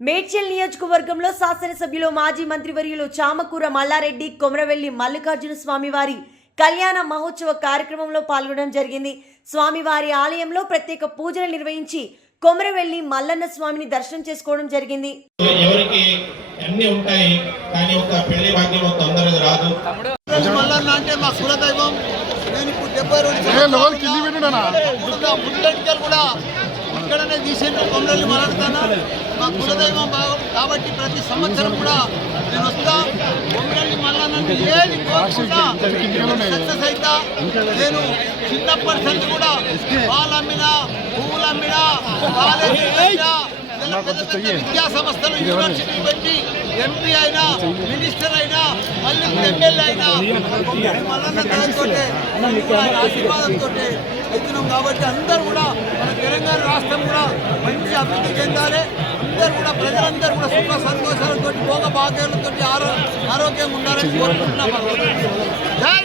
మేడ్చల్ నియోజకవర్గంలో శాసనసభ్యులు మాజీ మంత్రివర్యులు చామకూర మల్లారెడ్డి కొమరవెల్లి మల్లికార్జున స్వామివారి కళ్యాణ మహోత్సవ కార్యక్రమంలో పాల్గొనడం జరిగింది. స్వామివారి ఆలయంలో ప్రత్యేక పూజలు నిర్వహించి కొమరవెల్లి మల్లన్న స్వామిని దర్శనం చేసుకోవడం జరిగింది. ఎవరికి అన్ని ఉంటాయి కానీ ఒక పెళ్ళి భాగ్యం తొందరగా రాదు. మల్లన్న అంటే మా కులదైవం నేను ఇప్పుడు డెబ్బై రెండు కూడా ఇక్కడనే మాట్లాడుతాను మా కులదైవం కాబట్టి ప్రతి సంవత్సరం కూడా నేను వస్తా. కొమ్మలి మల్లన్న ఏది కోరుకుంటా సక్సెస్ అయితా. నేను చిన్నప్పటి నుంచి కూడా పాలు అమ్మినా పువ్వులు అమ్మినా కాలేజీ పెద్ద పెద్ద విద్యా సంస్థలు యూనివర్సిటీ పెట్టి ఎంపీ అయినా మినిస్టర్ అయినా మళ్ళీ ఎమ్మెల్యే అయినా మల్లన్న దయతోటే, ఆయన ఆశీర్వాదంతో అవుతున్నాం కాబట్టి అందరూ కూడా మన తెలంగాణ రాష్ట్రం కూడా మంచి అభివృద్ధి చెందాలి. అందరూ కూడా ప్రజలందరూ కూడా సుఖ సంతోషాలతో భోగ భాగ్యాలతో ఆరోగ్యంగా ఉండాలని కోరుకుంటున్నాం. జై